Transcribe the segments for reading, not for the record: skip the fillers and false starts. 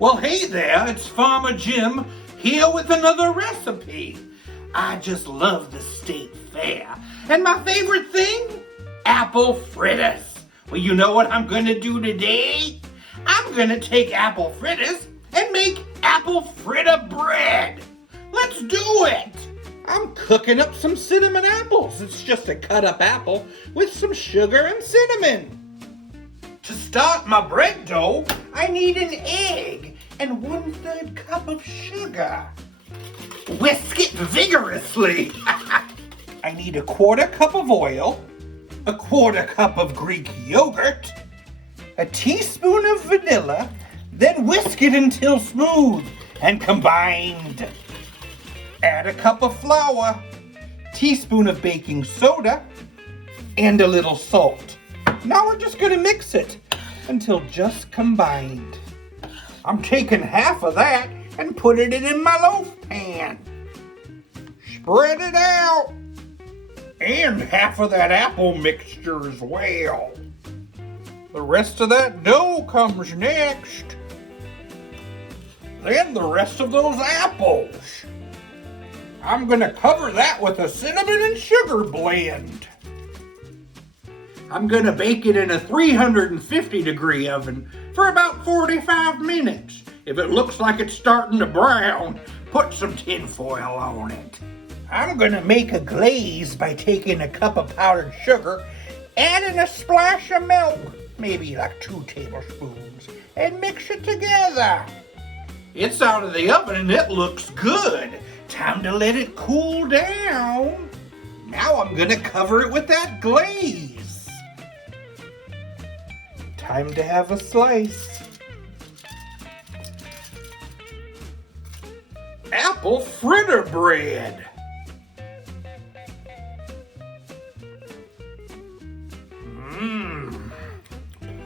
Well, hey there, it's Farmer Jim here with another recipe. I just love the state fair. And my favorite thing? Apple fritters. Well, you know what I'm gonna do today? I'm gonna take apple fritters and make apple fritter bread. Let's do it! I'm cooking up some cinnamon apples. It's just a cut up apple with some sugar and cinnamon. To start my bread dough, I need an egg and 1/3 cup of sugar. Whisk it vigorously. I need a 1/4 cup of oil, a 1/4 cup of Greek yogurt, a teaspoon of vanilla, then whisk it until smooth and combined. Add a cup of flour, teaspoon of baking soda, and a little salt. Now we're just going to mix it until just combined. I'm taking half of that and putting it in my loaf pan. Spread it out. And half of that apple mixture as well. The rest of that dough comes next. Then the rest of those apples. I'm going to cover that with a cinnamon and sugar blend. I'm going to bake it in a 350-degree oven for about 45 minutes. If it looks like it's starting to brown, put some tin foil on it. I'm going to make a glaze by taking a cup of powdered sugar, adding a splash of milk, maybe like 2 tablespoons, and mix it together. It's out of the oven and it looks good. Time to let it cool down. Now I'm going to cover it with that glaze. Time to have a slice. Apple fritter bread.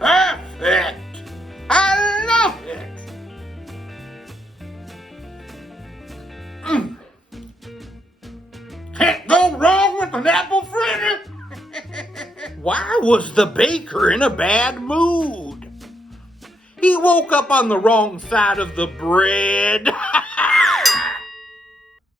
Perfect. I love it. Can't go wrong with an apple fritter. Why was the baker in a bad mood? He woke up on the wrong side of the bread.